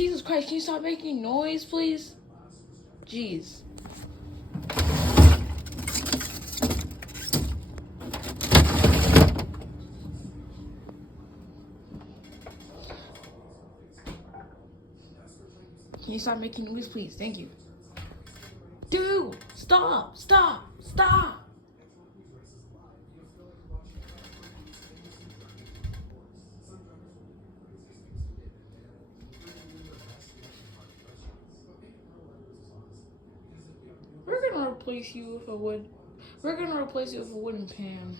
Jesus Christ, can you stop making noise, please? Jeez. Can you stop making noise, please? Thank you. Dude, stop, stop, stop. We're gonna replace you with a wood. We're gonna replace you with a wooden pan.